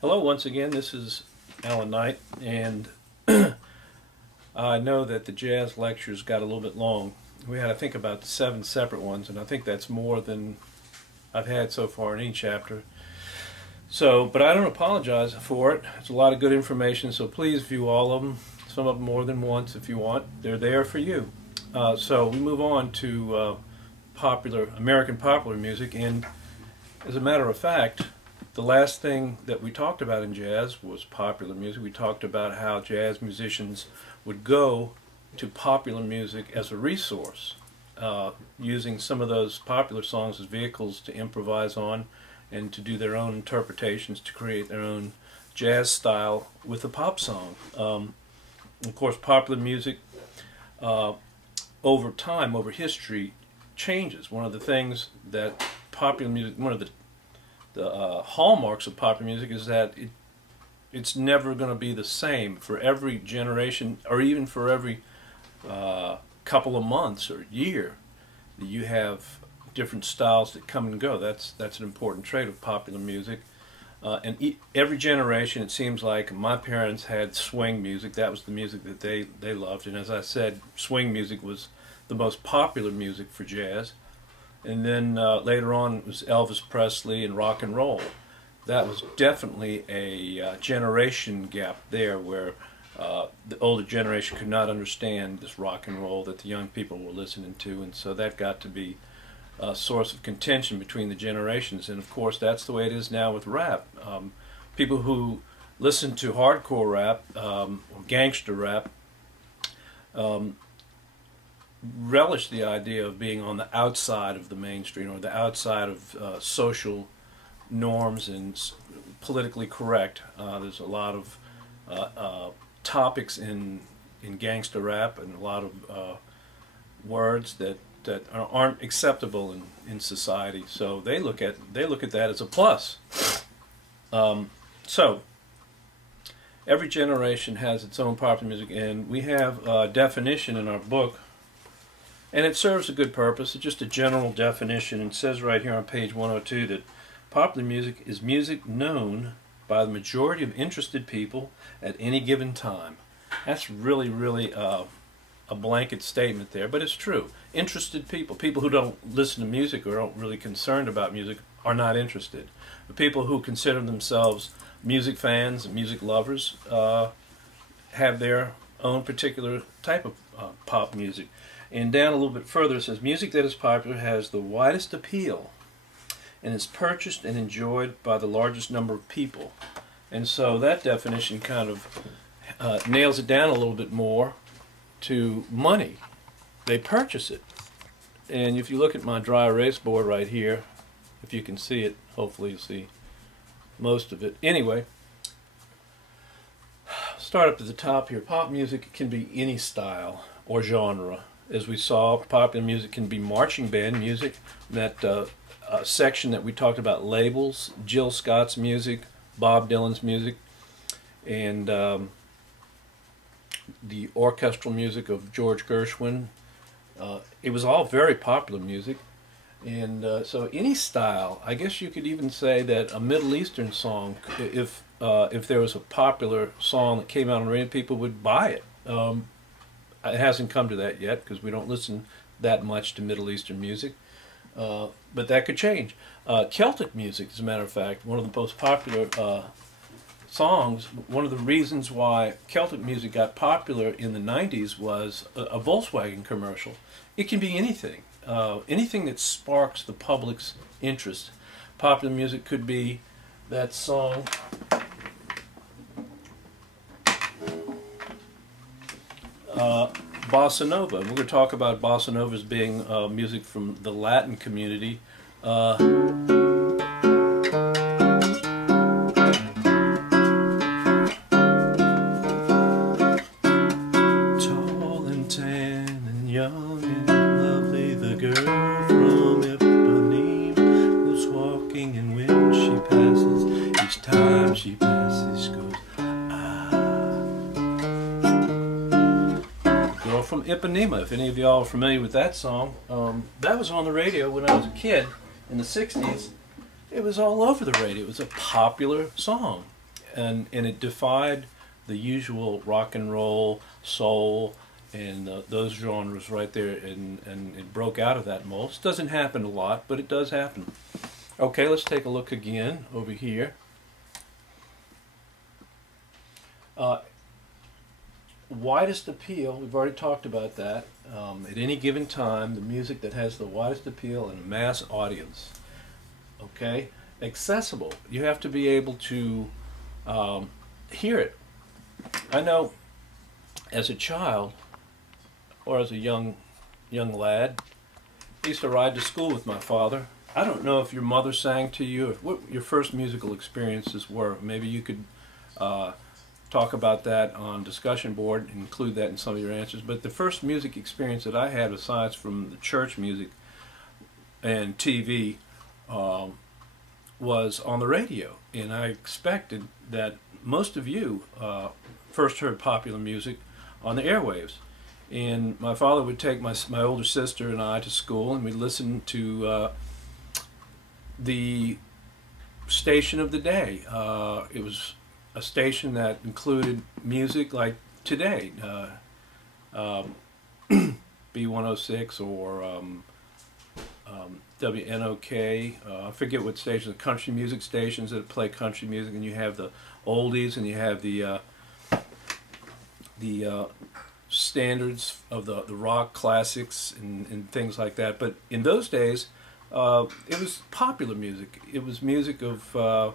Hello once again, this is Alan Knight, and I know that the jazz lectures got a little bit long. We had, I think, about 7 separate ones, and I think that's more than I've had so far in any chapter. But I don't apologize for it. It's a lot of good information, so please view all of them, some of them more than once if you want. They're there for you. So we move on to American popular music, and as a matter of fact, the last thing that we talked about in jazz was popular music. We talked about how jazz musicians would go to popular music as a resource, using some of those popular songs as vehicles to improvise on and to do their own interpretations, to create their own jazz style with a pop song. Of course, popular music over time, over history, changes. One of the things that popular music, one of the hallmarks of popular music is that it's never going to be the same for every generation, or even for every couple of months or year. You have different styles that come and go. That's an important trait of popular music. And every generation, it seems like, my parents had swing music. That was the music that they loved. And as I said, swing music was the most popular music for jazz. And then later on it was Elvis Presley and rock and roll. That was definitely a generation gap there, where the older generation could not understand this rock and roll that the young people were listening to, and so that got to be a source of contention between the generations. And of course that's the way it is now with rap. People who listen to hardcore rap or gangster rap relish the idea of being on the outside of the mainstream, or the outside of social norms and politically correct. There's a lot of topics in gangster rap, and a lot of words that aren't acceptable in society. So they look at that as a plus. So every generation has its own popular music, and we have a definition in our book. And it serves a good purpose. It's just a general definition. It says right here on page 102 that popular music is music known by the majority of interested people at any given time. That's really a blanket statement there, but it's true. Interested people, people who don't listen to music or aren't really concerned about music, are not interested. The people who consider themselves music fans and music lovers have their own particular type of pop music. And down a little bit further it says, music that is popular has the widest appeal and is purchased and enjoyed by the largest number of people. And so that definition kind of nails it down a little bit more to money. They purchase it. And if you look at my dry erase board right here, if you can see it, hopefully you'll see most of it. Anyway, start up at the top here. Pop music can be any style or genre. As we saw, popular music can be marching band music. That section that we talked about, labels, Jill Scott's music, Bob Dylan's music, and the orchestral music of George Gershwin. It was all very popular music. And so any style, I guess you could even say that a Middle Eastern song, if there was a popular song that came out on the radio, people would buy it. It hasn't come to that yet, because we don't listen that much to Middle Eastern music, but that could change. Celtic music, as a matter of fact, one of the most popular songs. One of the reasons why Celtic music got popular in the 90s was a Volkswagen commercial. It can be anything, anything that sparks the public's interest. Popular music could be that song Bossa Nova. We're going to talk about Bossa Nova as being music from the Latin community. Tall and tan and young and lovely, the girl from Ipanema who's walking, and when she passes, each time she passes goes, from Ipanema. If any of y'all are familiar with that song, that was on the radio when I was a kid in the 60s. It was all over the radio. It was a popular song. and it defied the usual rock and roll, soul, and those genres right there, and it broke out of that mold. It doesn't happen a lot, but it does happen. Okay, let's take a look again over here. Widest appeal, we've already talked about that. At any given time, the music that has the widest appeal and a mass audience. Okay? Accessible. You have to be able to hear it. I know as a child, or as a young lad, I used to ride to school with my father. I don't know if your mother sang to you, or what your first musical experiences were. Maybe you could talk about that on discussion board and include that in some of your answers. But the first music experience that I had, aside from the church music and TV, was on the radio. And I expected that most of you first heard popular music on the airwaves. And my father would take my older sister and I to school, and we'd listen to the station of the day. It was a station that included music like today, B106 or WNOK. I forget what stations, country music stations that play country music, and you have the oldies, and you have the standards of the rock classics and things like that. But in those days, it was popular music. It was music of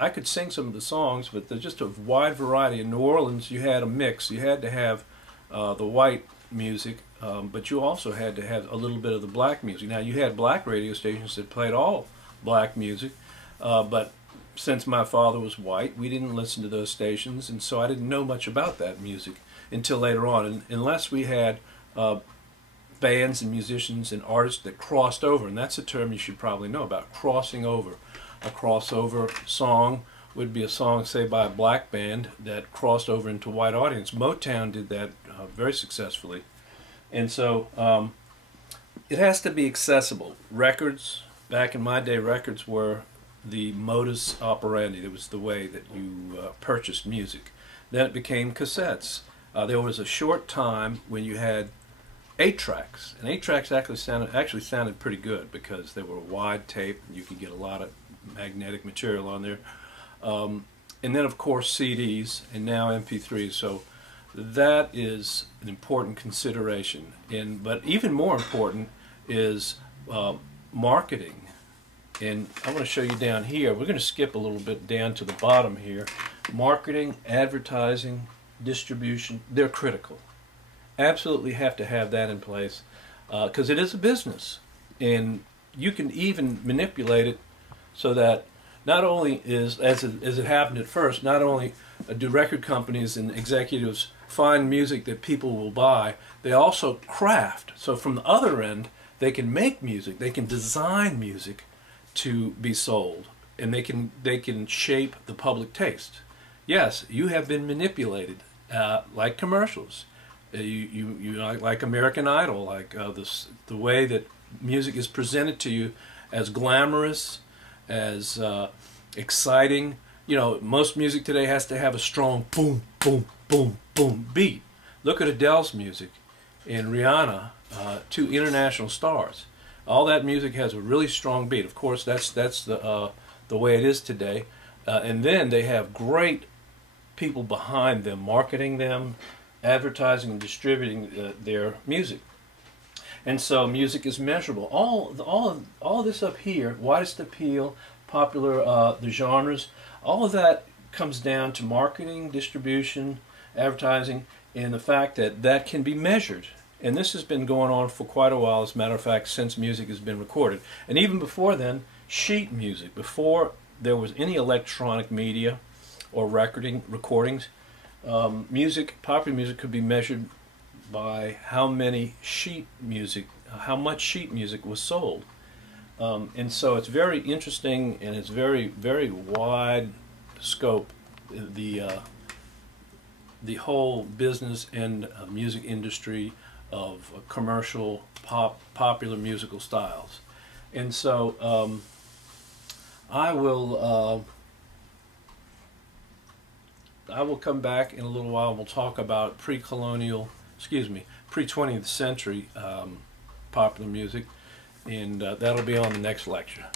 I could sing some of the songs, but there's just a wide variety. In New Orleans, you had a mix. You had to have the white music, but you also had to have a little bit of the black music. Now, you had black radio stations that played all black music, but since my father was white, we didn't listen to those stations, and so I didn't know much about that music until later on. And unless we had bands and musicians and artists that crossed over, and that's a term you should probably know about, crossing over. A crossover song would be a song, say, by a black band that crossed over into white audience. Motown did that very successfully. And so it has to be accessible. Records, back in my day, records were the modus operandi. It was the way that you purchased music. Then it became cassettes. There was a short time when you had 8-tracks, and 8-tracks actually sounded pretty good because they were wide tape, and you could get a lot of magnetic material on there. And then, of course, CDs, and now MP3s. So that is an important consideration. But even more important is marketing. And I want to show you down here. We're going to skip a little bit down to the bottom here. Marketing, advertising, distribution, they're critical. Absolutely have to have that in place because it is a business. And you can even manipulate it so that not only is, as it happened at first, not only do record companies and executives find music that people will buy, they also craft. So from the other end, they can make music, they can design music to be sold, and they can shape the public taste. Yes, you have been manipulated, like commercials. You like American Idol, like the way that music is presented to you as glamorous, as exciting. You know, most music today has to have a strong boom, boom, boom, boom beat. Look at Adele's music and Rihanna, two international stars. All that music has a really strong beat. Of course, that's the way it is today. And then they have great people behind them, marketing them, advertising and distributing their music. And so music is measurable. All this up here, widest appeal, popular, the genres, all of that comes down to marketing, distribution, advertising, and the fact that that can be measured. And this has been going on for quite a while, as a matter of fact, since music has been recorded. And even before then, sheet music, before there was any electronic media or recordings, popular music could be measured by how much sheet music was sold. And so it's very interesting, and it's very, very wide scope, the whole business and music industry of commercial popular musical styles. And so I will I will come back in a little while and we'll talk about pre-20th century popular music, and that'll be on the next lecture.